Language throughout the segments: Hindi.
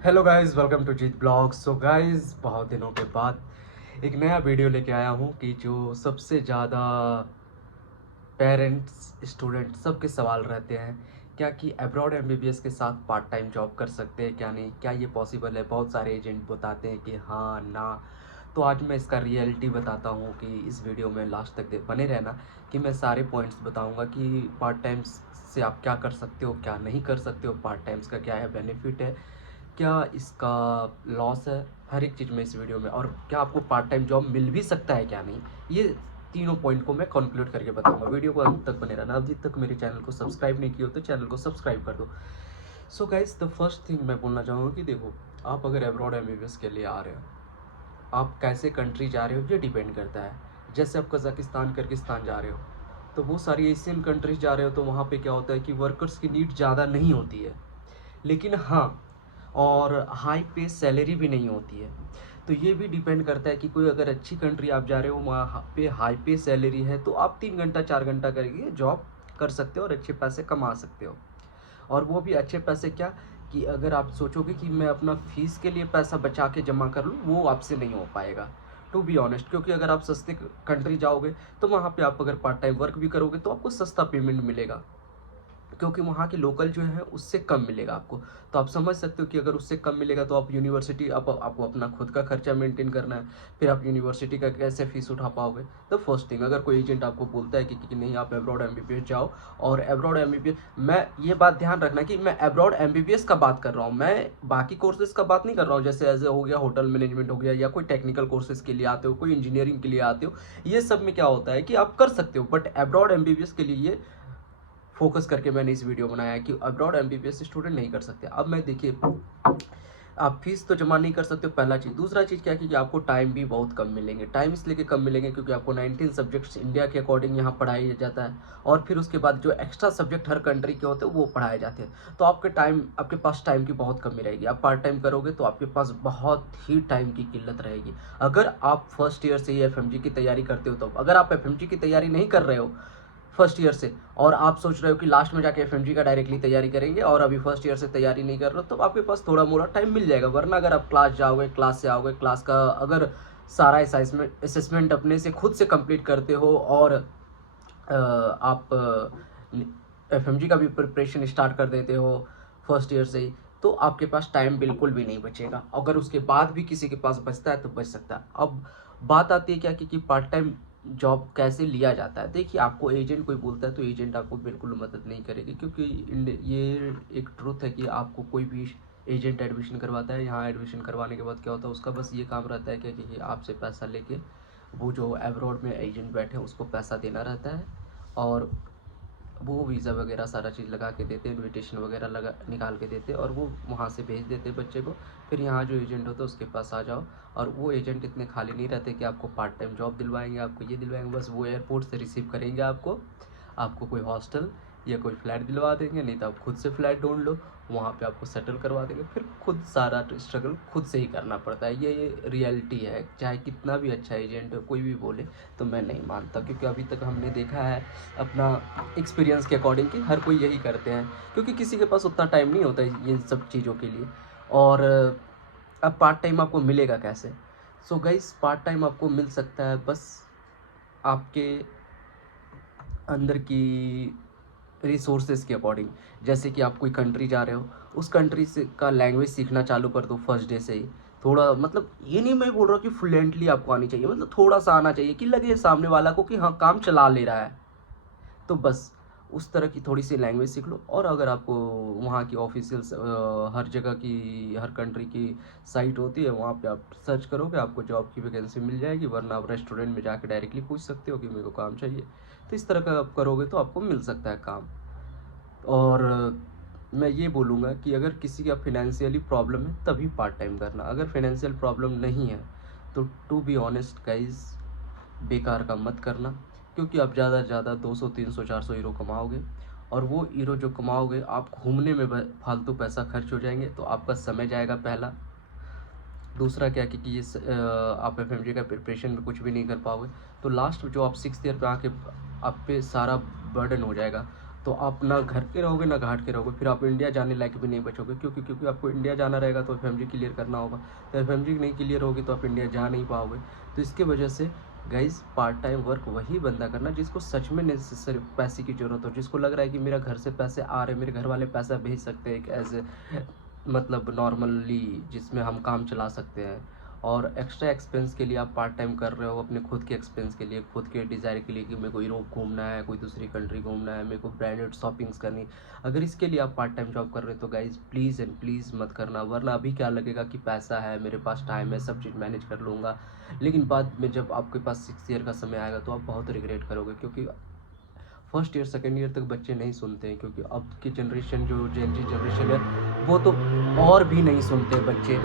Hello guys, welcome to Jeet blog. So guys, बहुत दिनों के बाद एक नया वीडियो लेके आया हूँ कि जो सबसे ज़्यादा पेरेंट्स स्टूडेंट सबके सवाल रहते हैं क्या कि अब्रॉड एमबीबीएस के साथ पार्ट टाइम जॉब कर सकते हैं क्या नहीं, क्या ये पॉसिबल है। बहुत सारे एजेंट बताते हैं कि हाँ ना। तो आज मैं इसका रियलिटी बताता हूँ कि इस वीडियो में लास्ट तक बने रहना कि मैं सारे पॉइंट्स बताऊँगा कि पार्ट टाइम्स से आप क्या कर सकते हो, क्या नहीं कर सकते हो, पार्ट टाइम्स का क्या है बेनिफिट है, क्या इसका लॉस है, हर एक चीज़ में इस वीडियो में। और क्या आपको पार्ट टाइम जॉब मिल भी सकता है क्या नहीं, ये तीनों पॉइंट को मैं कंक्लूड करके बताऊंगा। वीडियो को अंत तक बने रहना। अभी तक मेरे चैनल को सब्सक्राइब नहीं किया हो तो चैनल को सब्सक्राइब कर दो। So guys, the first thing मैं बोलना चाहूँगा कि देखो, आप अगर अब्रॉड एमबीबीएस के लिए आ रहे हो, आप कैसे कंट्री जा रहे हो ये डिपेंड करता है। जैसे आप कजाकिस्तान किर्गिस्तान जा रहे हो तो वो सारी एशियन कंट्रीज जा रहे हो, तो वहाँ पे क्या होता है कि वर्कर्स की नीड ज़्यादा नहीं होती है, लेकिन हाँ, और हाई पे सैलरी भी नहीं होती है। तो ये भी डिपेंड करता है कि कोई अगर अच्छी कंट्री आप जा रहे हो वहाँ पे हाई पे सैलरी है तो आप 3 घंटा 4 घंटा करके जॉब कर सकते हो और अच्छे पैसे कमा सकते हो। और वो भी अच्छे पैसे क्या, कि अगर आप सोचोगे कि मैं अपना फीस के लिए पैसा बचा के जमा कर लूँ, वो आपसे नहीं हो पाएगा, टू बी ऑनेस्ट। क्योंकि अगर आप सस्ते कंट्री जाओगे तो वहाँ पे आप अगर पार्ट टाइम वर्क भी करोगे तो आपको सस्ता पेमेंट मिलेगा, क्योंकि वहाँ के लोकल जो है उससे कम मिलेगा आपको। तो आप समझ सकते हो कि अगर उससे कम मिलेगा तो आप यूनिवर्सिटी, आपको अपना खुद का खर्चा मेंटेन करना है, फिर आप यूनिवर्सिटी का कैसे फीस उठा पाओगे। तो फर्स्ट थिंग, अगर कोई एजेंट आपको बोलता है कि नहीं आप अब्रॉड एमबीबीएस जाओ, और अब्रॉड एमबीबीएस, मैं ये बात ध्यान रखना कि मैं अब्रॉड एमबीबीएस का बात कर रहा हूँ, मैं बाकी कोर्सेज का बात नहीं कर रहा हूँ। जैसे एज हो गया होटल मैनेजमेंट हो गया, या कोई टेक्निकल कोर्सेज के लिए आते हो, कोई इंजीनियरिंग के लिए आते हो, ये सब में क्या होता है कि आप कर सकते हो, बट अब्रॉड एमबीबीएस के लिए ये फोकस करके मैंने इस वीडियो बनाया है कि अब्रॉड एमबीबीएस स्टूडेंट नहीं कर सकते। अब मैं देखिए, आप फीस तो जमा नहीं कर सकते हो, पहला चीज़। दूसरा चीज़ क्या है कि आपको टाइम भी बहुत कम मिलेंगे। टाइम इसलिए कम मिलेंगे क्योंकि आपको 19 सब्जेक्ट्स इंडिया के अकॉर्डिंग यहाँ पढ़ाई जाता है, और फिर उसके बाद जो एक्स्ट्रा सब्जेक्ट हर कंट्री के होते हैं वो पढ़ाए जाते हैं। तो आपके पास टाइम की बहुत कमी रहेगी। आप पार्ट टाइम करोगे तो आपके पास बहुत ही टाइम की किल्लत रहेगी। अगर आप फर्स्ट ईयर से ही एफएमजी की तैयारी करते हो, तो अगर आप एफएमजी की तैयारी नहीं कर रहे हो फर्स्ट ईयर से, और आप सोच रहे हो कि लास्ट में जाके एफएमजी का डायरेक्टली तैयारी करेंगे, और अभी फर्स्ट ईयर से तैयारी नहीं कर रहे हो, तो आपके पास थोड़ा मोड़ा टाइम मिल जाएगा। वरना अगर आप क्लास जाओगे, क्लास से आओगे, क्लास का अगर सारा असेसमेंट अपने से खुद से कंप्लीट करते हो, और आप एफएमजी का भी प्रिपरेशन स्टार्ट कर देते हो फर्स्ट ईयर से ही, तो आपके पास टाइम बिल्कुल भी नहीं बचेगा। अगर उसके बाद भी किसी के पास बचता है तो बच सकता है। अब बात आती है क्या कि पार्ट टाइम जॉब कैसे लिया जाता है। देखिए, आपको एजेंट कोई बोलता है तो एजेंट आपको बिल्कुल मदद नहीं करेगी, क्योंकि ये एक ट्रुथ है कि आपको कोई भी एजेंट एडमिशन करवाता है, यहाँ एडमिशन करवाने के बाद क्या होता है, उसका बस ये काम रहता है कि आपसे पैसा लेके वो जो अब्रॉड में एजेंट बैठे हैं उसको पैसा देना रहता है, और वो वीज़ा वगैरह सारा चीज़ लगा के देते, इनविटेशन वगैरह लगा निकाल के देते, और वो वहाँ से भेज देते बच्चे को। फिर यहाँ जो एजेंट होता है उसके पास आ जाओ, और वो एजेंट इतने खाली नहीं रहते कि आपको पार्ट टाइम जॉब दिलवाएंगे, आपको ये दिलवाएंगे। बस वो एयरपोर्ट से रिसीव करेंगे आपको कोई हॉस्टल या कोई फ्लैट दिलवा देंगे, नहीं तो आप खुद से फ्लैट ढूंढ लो, वहाँ पे आपको सेटल करवा देंगे। फिर खुद सारा स्ट्रगल खुद से ही करना पड़ता है। ये रियलिटी है, चाहे कितना भी अच्छा एजेंट हो, कोई भी बोले, तो मैं नहीं मानता, क्योंकि अभी तक हमने देखा है अपना एक्सपीरियंस के अकॉर्डिंग कि हर कोई यही करते हैं, क्योंकि किसी के पास उतना टाइम नहीं होता है ये सब चीज़ों के लिए। और अब पार्ट टाइम आपको मिलेगा कैसे। सो गाइस, पार्ट टाइम आपको मिल सकता है बस आपके अंदर की रिसोर्सेज के अकॉर्डिंग। जैसे कि आप कोई कंट्री जा रहे हो, उस कंट्री से का लैंग्वेज सीखना चालू कर दो फर्स्ट डे से ही। थोड़ा, मतलब ये नहीं मैं बोल रहा हूँ कि फ्लुएंटली आपको आनी चाहिए, मतलब थोड़ा सा आना चाहिए कि लगे सामने वाला को कि हाँ, काम चला ले रहा है। तो बस उस तरह की थोड़ी सी लैंग्वेज सीख लो। और अगर आपको वहाँ की ऑफिशियल हर जगह की, हर कंट्री की साइट होती है, वहाँ पे आप सर्च करोगे, आपको जॉब की वैकेंसी मिल जाएगी। वरना आप रेस्टोरेंट में जाकर डायरेक्टली पूछ सकते हो कि मेरे को काम चाहिए। तो इस तरह का आप करोगे तो आपको मिल सकता है काम। और मैं ये बोलूँगा कि अगर किसी का फाइनेंशियली प्रॉब्लम है तभी पार्ट टाइम करना। अगर फाइनेंशियल प्रॉब्लम नहीं है तो टू बी ऑनेस्ट गाइज, बेकार का मत करना। क्योंकि आप ज़्यादा से ज़्यादा 200 300 400 यूरो कमाओगे, और वो यूरो जो कमाओगे आप घूमने में फालतू पैसा खर्च हो जाएंगे, तो आपका समय जाएगा पहला। दूसरा क्या कि ये आप एफएमजी का प्रिपरेशन में कुछ भी नहीं कर पाओगे, तो लास्ट जो आप 6th ईयर पे आके आप पे सारा बर्डन हो जाएगा। तो आप ना घर के रहोगे ना घाट के रहोगे, फिर आप इंडिया जाने लायक भी नहीं बचोगे, क्योंकि आपको इंडिया जाना रहेगा तो एफएमजी क्लियर करना होगा, तो एफएमजी नहीं क्लियर होगी तो आप इंडिया जा नहीं पाओगे। तो इसके वजह से गाइज पार्ट टाइम वर्क वही बंदा करना जिसको सच में नेसेसरी पैसे की ज़रूरत हो, जिसको लग रहा है कि मेरा घर से पैसे आ रहे हैं, मेरे घर वाले पैसा भेज सकते हैं एक एज ए मतलब नॉर्मली जिसमें हम काम चला सकते हैं, और एक्स्ट्रा एक्सपेंस के लिए आप पार्ट टाइम कर रहे हो अपने खुद के एक्सपेंस के लिए, खुद के डिज़ायर के लिए कि मेरे को यूरोप घूमना है, कोई दूसरी कंट्री घूमना है, मेरे को ब्रांडेड शॉपिंग्स करनी, अगर इसके लिए आप पार्ट टाइम जॉब कर रहे हो तो गाइज प्लीज़ एंड प्लीज़ मत करना। वरना अभी क्या लगेगा कि पैसा है, मेरे पास टाइम है, सब चीज़ मैनेज कर लूँगा, लेकिन बाद में जब आपके पास 6 ईयर का समय आएगा तो आप बहुत रिग्रेट करोगे, क्योंकि फर्स्ट ईयर सेकेंड ईयर तक बच्चे नहीं सुनते हैं, क्योंकि अब की जनरेशन जो जेन जी जनरेशन है वो तो और भी नहीं सुनते बच्चे,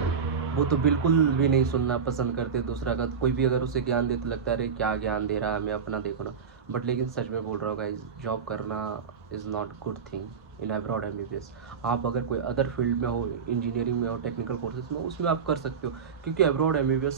वो तो बिल्कुल भी नहीं सुनना पसंद करते दूसरा का, कोई भी अगर उसे ज्ञान दे तो लगता है अरे क्या ज्ञान दे रहा है हमें, अपना देखो ना। बट लेकिन सच में बोल रहा हूँ गाइस, जॉब करना is not good thing in abroad MBBS. आप अगर कोई अदर फील्ड में हो, इंजीनियरिंग में हो, टेक्निकल कोर्सेज में, उसमें आप कर सकते हो, क्योंकि अब्रॉड एमबीबीएस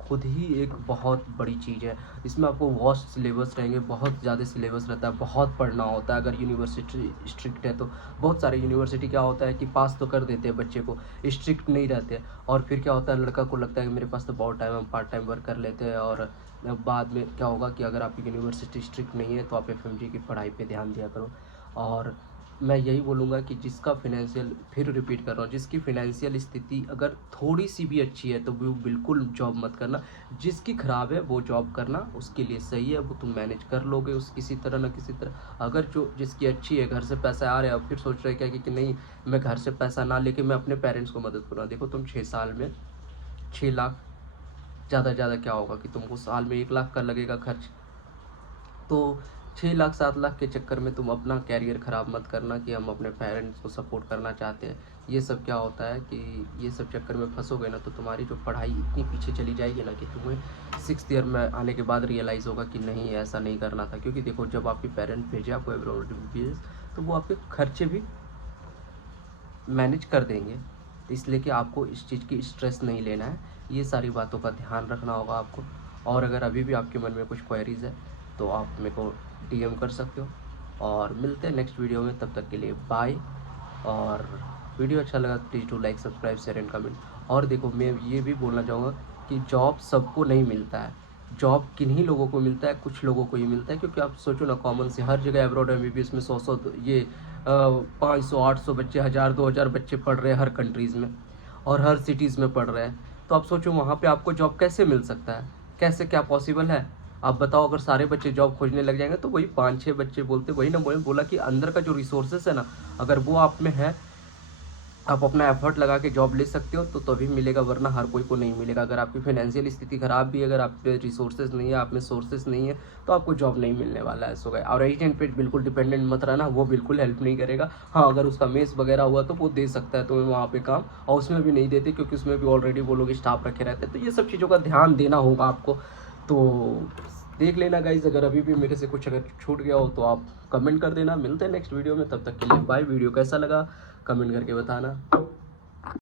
खुद ही एक बहुत बड़ी चीज़ है। इसमें आपको वास्ट सिलेबस रहेंगे, बहुत ज़्यादा सिलेबस रहता है, बहुत पढ़ना होता है। अगर यूनिवर्सिटी स्ट्रिक्ट है तो बहुत सारे यूनिवर्सिटी क्या होता है कि पास तो कर देते हैं बच्चे को, स्ट्रिक्ट नहीं रहते, और फिर क्या होता है लड़का को लगता है कि मेरे पास तो बहुत टाइम, हम पार्ट टाइम वर्क कर लेते हैं, और बाद में क्या होगा कि अगर आपकी यूनिवर्सिटी स्ट्रिक्ट नहीं है तो आप एफएमजी की पढ़ाई पे ध्यान दिया करो। और मैं यही बोलूँगा कि जिसका फिनेंशियल, फिर रिपीट कर रहा हूँ, जिसकी फिनेंशियल स्थिति अगर थोड़ी सी भी अच्छी है तो वो बिल्कुल जॉब मत करना, जिसकी ख़राब है वो जॉब करना, उसके लिए सही है, वो तुम मैनेज कर लोगे उस किसी तरह ना किसी तरह। अगर जो जिसकी अच्छी है, घर से पैसा आ रहा है, फिर सोच रहे क्या कि नहीं मैं घर से पैसा ना लेके मैं अपने पेरेंट्स को मदद करूँगा, देखो तुम 6 साल में 6 लाख, ज़्यादा से ज़्यादा क्या होगा कि तुमको साल में 1 लाख का लगेगा खर्च, तो 6 लाख 7 लाख के चक्कर में तुम अपना कैरियर ख़राब मत करना कि हम अपने पेरेंट्स को सपोर्ट करना चाहते हैं। ये सब क्या होता है कि ये सब चक्कर में फंसोगे ना तो तुम्हारी जो पढ़ाई इतनी पीछे चली जाएगी ना कि तुम्हें 6th ईयर में आने के बाद रियलाइज़ होगा कि नहीं ऐसा नहीं करना था। क्योंकि देखो जब आपके पेरेंट्स भेजे आपको अब्रॉड एमबीबीएस तो वो आपके खर्चे भी मैनेज कर देंगे, तो इसलिए कि आपको इस चीज़ की स्ट्रेस नहीं लेना है। ये सारी बातों का ध्यान रखना होगा आपको। और अगर अभी भी आपके मन में कुछ क्वेरीज़ है तो आप मेरे को डीएम कर सकते हो, और मिलते हैं नेक्स्ट वीडियो में। तब तक के लिए बाय। और वीडियो अच्छा लगा please do like subscribe share and comment. और देखो मैं ये भी बोलना चाहूँगा कि जॉब सबको नहीं मिलता है, जॉब किन्हीं लोगों को मिलता है, कुछ लोगों को ही मिलता है। क्योंकि आप सोचो ना, कॉमन से हर जगह अब्रॉड एमबीबीएस में 100 ये 500 800 बच्चे, 1000 2000 बच्चे पढ़ रहे हैं हर कंट्रीज़ में, और हर सिटीज़ में पढ़ रहे हैं। तो आप सोचो वहाँ पे आपको जॉब कैसे मिल सकता है, कैसे क्या पॉसिबल है? आप बताओ, अगर सारे बच्चे जॉब खोजने लग जाएंगे तो वही 5 6 बच्चे बोलते, वही ना बोला कि अंदर का जो रिसोर्सेस है ना, अगर वो आप में है, आप अपना एफर्ट लगा के जॉब ले सकते हो तो तभी मिलेगा, वरना हर कोई को नहीं मिलेगा। अगर आपकी फाइनेंशियल स्थिति ख़राब भी है, अगर आप पे रिसोर्सेज नहीं है, आप में सोर्सेज नहीं है, तो आपको जॉब नहीं मिलने वाला है। सो गए, और एजेंट पे बिल्कुल डिपेंडेंट मत रहना, वो बिल्कुल हेल्प नहीं करेगा। हाँ, अगर उसका मेस वगैरह हुआ तो वो दे सकता है तुम्हें वहाँ पे काम, और उसमें भी नहीं देते क्योंकि उसमें भी ऑलरेडी वो लोग स्टाफ रखे रहते हैं। तो ये सब चीज़ों का ध्यान देना होगा आपको। तो देख लेना गाइज, अगर अभी भी मेरे से कुछ अगर छूट गया हो तो आप कमेंट कर देना। मिलते हैं नेक्स्ट वीडियो में, तब तक के लिए बाय। वीडियो कैसा लगा कमेंट करके बताना।